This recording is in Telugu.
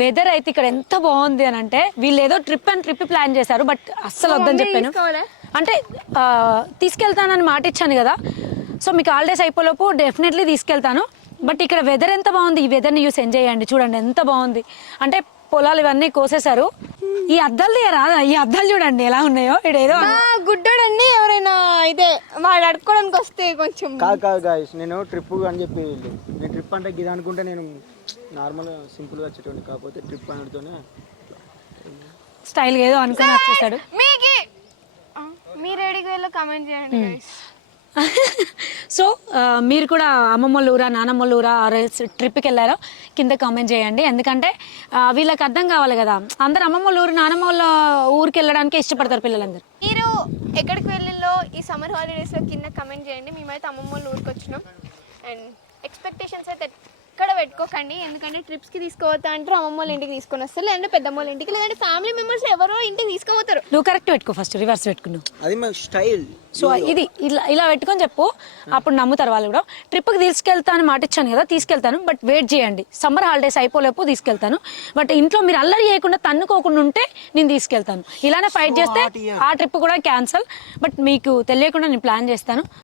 వెదర్ అయితే ఇక్కడ ఎంత బాగుంది అని అంటే వీళ్ళు ఏదో ట్రిప్ ప్లాన్ చేశారు, బట్ అస్సలు వద్దని చెప్పాను. అంటే తీసుకెళ్తానని మాట ఇచ్చాను కదా, సో మీకు హాలిడేస్ అయిపోలోపు డెఫినెట్లీ తీసుకెళ్తాను. బట్ ఇక్కడ వెదర్ ఎంత బాగుంది, ఈ వెదర్ని యూస్ ఎంజాయ్ చేయండి. చూడండి ఎంత బాగుంది అంటే, పొలాలు ఇవన్నీ కోసేశారు. ఈ అద్దాలు తీయరా, ఈ అద్దాలు చూడండి ఎలా ఉన్నాయో. ఇక్కడ ఏదో గుడ్డోడండి ఎవరైనా అయితే వాడు అడుక్కోవడానికి వస్తే కొంచెం కాదు గాయస్, నేను ట్రిప్ అని చెప్పి నేను ట్రిప్ అంటే గిది అనుకుంటే నేను నార్మల్గా సింపుల్గా వచ్చేటోని, కాకపోతే ట్రిప్ అనడితోనే స్టైల్ ఏదో అనుకుని వచ్చేసాడు. మీరు రెడీకి వెళ్ళి కామెంట్ చేయండి guys. సో మీరు కూడా అమ్మమ్మోళ్ళ ఊరా నానమ్మోళ్ళ ఊరా ట్రిప్కి వెళ్ళారో కింద కామెంట్ చేయండి. ఎందుకంటే వీళ్ళకి అర్థం కావాలి కదా, అందరు అమ్మమ్మోళ్ళ ఊరు నానమ్మోళ్ళ ఊరికి వెళ్ళడానికి ఇష్టపడతారు పిల్లలందరూ. మీరు ఎక్కడికి వెళ్ళిలో ఈ సమ్మర్ హాలిడేస్లో కింద కామెంట్ చేయండి. మేమైతే అమ్మమ్మ వాళ్ళ ఊరికి వచ్చినాం. అండ్ ఎక్స్పెక్టేషన్స్ అయితే ఎక్కడ పెట్టుకోకండి, ఎందుకంటే ట్రిప్స్కి తీసుకుపోతా అంటారు అమ్మమ్మ వాళ్ళ ఇంటికి తీసుకొని వస్తారు, లేదంటే పెద్దమ్మ వాళ్ళ ఇంటికి, లేదంటే ఫ్యామిలీ మెంబర్స్ ఎవరో ఇంటికి తీసుకుపోతారు. నువ్వు కరెక్ట్ పెట్టుకో, ఫస్ట్ రివర్స్ పెట్టుకున్నావు, అది మా స్టైల్. సో ఇది ఇలా పెట్టుకొని చెప్పు, అప్పుడు నమ్ముతారు వాళ్ళు కూడా. ట్రిప్కి తీసుకెళ్తాను మాట ఇచ్చాను కదా, తీసుకెళ్తాను. బట్ వెయిట్ చేయండి, సమ్మర్ హాలిడేస్ అయిపోలేపు తీసుకెళ్తాను. బట్ ఇంట్లో మీరు అల్లరి చేయకుండా తన్నుకోకుండా ఉంటే నేను తీసుకెళ్తాను. ఇలానే ఫైట్ చేస్తే ఆ ట్రిప్ కూడా క్యాన్సల్. బట్ మీకు తెలియకుండా నేను ప్లాన్ చేస్తాను.